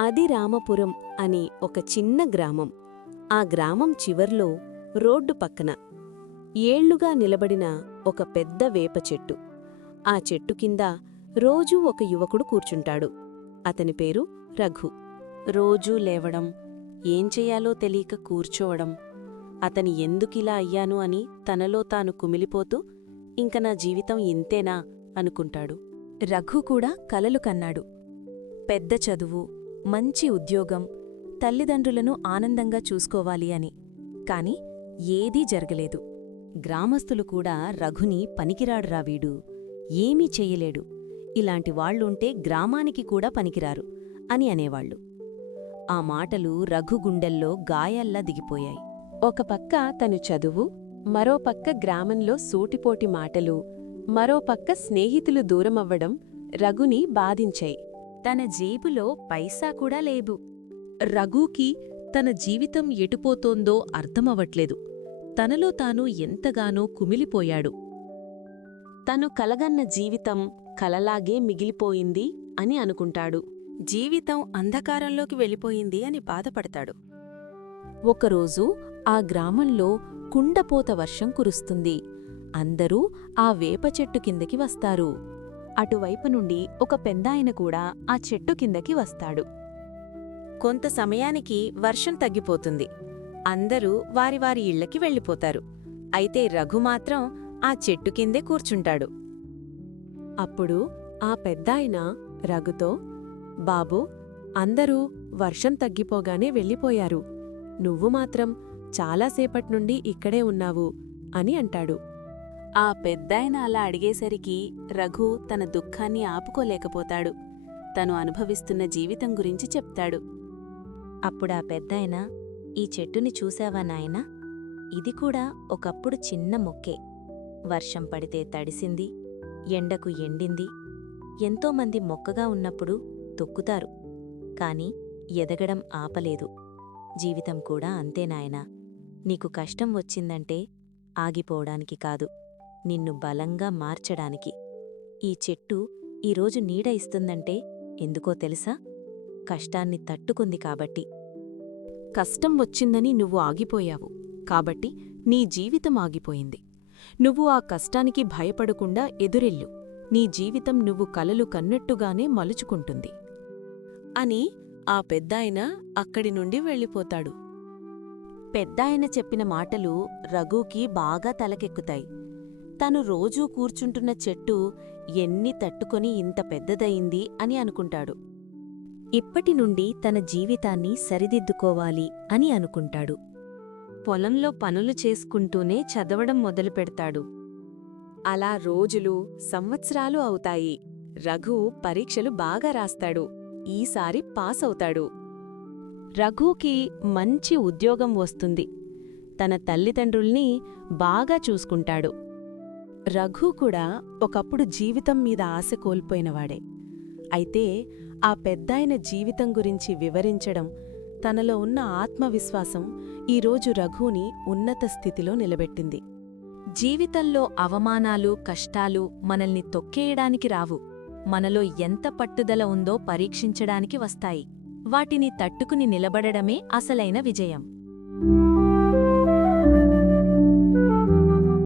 అది రామపురం అని ఒక చిన్న గ్రామం. ఆ గ్రామం చివర్లో రోడ్డు పక్కన ఏళ్ళుగా నిలబడిన ఒక పెద్ద వేప చెట్టు. ఆ చెట్టు కింద రోజూ ఒక యువకుడు కూర్చుంటాడు. అతని పేరు రఘు. రోజూ లేవడం ఏం చెయ్యాలో తెలియక కూర్చోవడం అతని ఎందుకిలా అయ్యాను అని తనలో తాను కుమిలిపోతూ ఇంక నా జీవితం ఇంతేనా? అనుకుంటాడు. రఘు కూడా కలలు కన్నాడు. పెద్ద చదువు మంచి ఉద్యోగం తల్లిదండ్రులను ఆనందంగా చూసుకోవాలి అని. కాని ఏదీ జరగలేదు. గ్రామస్తులు కూడా రఘుని పనికిరాడురా వీడు. ఏమీ చెయ్యలేడు. ఇలాంటి వాళ్ళుంటే గ్రామానికి కూడా పనికిరారు అని అనేవాళ్ళు. ఆ మాటలు రఘు గుండెల్లో గాయాల్లా దిగిపోయాయి. ఒక పక్క తను చదువు మరోపక్క గ్రామంలో సూటిపోటి మాటలు మరో పక్క స్నేహితులు దూరమవ్వడం రఘుని బాధించాయి. తన జేబులో పైసా కూడా లేదు. రఘుకి తన జీవితం ఎటుపోతోందో అర్థమవట్లేదు తనలో తాను ఎంతగానో కుమిలిపోయాడు. తను కలగన్న జీవితం కలలాగే మిగిలిపోయింది అని అనుకుంటాడు. జీవితం అంధకారంలోకి వెళ్ళిపోయింది అని బాధపడతాడు. ఒకరోజు ఆ గ్రామంలో కుండపోత వర్షం కురుస్తుంది. అందరూ ఆ వేప చెట్టు కిందకి వస్తారు. అటువైపు నుండి ఒక పెద్దాయన కూడా ఆ చెట్టు కిందకి వస్తాడు. కొంత సమయానికి వర్షం తగ్గిపోతుంది. అందరూ వారి వారి ఇళ్ళకి వెళ్ళిపోతారు. అయితే రఘు మాత్రం ఆ చెట్టు కిందే కూర్చుంటాడు. అప్పుడు ఆ పెద్దాయన రఘుతో బాబూ అందరూ వర్షం తగ్గిపోగానే వెళ్ళిపోయారు. నువ్వు మాత్రం చాలాసేపట్నుండి ఇక్కడే ఉన్నావు అని అంటాడు. ఆ పెద్దాయన అలా అడిగేసరికి రఘు తన దుఃఖాన్ని ఆపుకోలేకపోతాడు. తను అనుభవిస్తున్న జీవితం గురించి చెప్తాడు. అప్పుడా పెద్దాయన ఈ చెట్టుని చూశావా నాయనా? ఇది కూడా ఒకప్పుడు చిన్న మొక్కే. వర్షం పడితే తడిసింది ఎండకు ఎండింది. ఎంతోమంది మొక్కగా ఉన్నప్పుడు తొక్కుతారు. కాని ఎదగడం ఆపలేదు. జీవితం కూడా అంతే నాయనా. నీకు కష్టం వచ్చిందంటే ఆగిపోవడానికి కాదు. నిన్ను బలంగా మార్చడానికి. ఈ చెట్టు ఈరోజు నీడ ఇస్తుందంటే ఎందుకో తెలుసా? కష్టాన్ని తట్టుకుంది కాబట్టి. కష్టం వచ్చిందని నువ్వు ఆగిపోయావు. కాబట్టి నీ జీవితం ఆగిపోయింది. నువ్వు ఆ కష్టానికి భయపడకుండా ఎదురెళ్ళు. నీ జీవితం నువ్వు కలలు కన్నట్టుగానే మలుచుకుంటుంది. అని ఆ పెద్దాయన అక్కడి నుండి వెళ్ళిపోతాడు. పెద్దాయన చెప్పిన మాటలు రఘుకి బాగా తలకెక్కుతాయి. తను రోజూ కూర్చుంటున్న చెట్టు ఎన్ని తట్టుకొని ఇంత పెద్దదయింది అని అనుకుంటాడు. ఇప్పటి నుండి తన జీవితాన్ని సరిదిద్దుకోవాలి అని అనుకుంటాడు. పొలంలో పనులు చేసుకుంటూనే చదవడం మొదలుపెడతాడు అలా రోజులు సంవత్సరాలు అవుతాయి. రఘు పరీక్షలు బాగా రాస్తాడు. ఈసారి పాస్ అవుతాడు. రఘుకి మంచి ఉద్యోగం వస్తుంది. తన తల్లిదండ్రుల్ని బాగా చూసుకుంటాడు. రఘు కూడా ఒకప్పుడు జీవితం మీద ఆశ కోల్పోయినవాడే. అయితే ఆ పెద్దాయన జీవితం గురించి వివరించడం తనలో ఉన్న ఆత్మవిశ్వాసం ఈరోజు రఘుని ఉన్నత స్థితిలో నిలబెట్టింది. జీవితంలో అవమానాలు కష్టాలు మనల్ని తొక్కేయడానికి రావు. మనలో ఎంత పట్టుదల ఉందో పరీక్షించడానికి వస్తాయి. వాటిని తట్టుకుని నిలబడడమే అసలైన విజయం.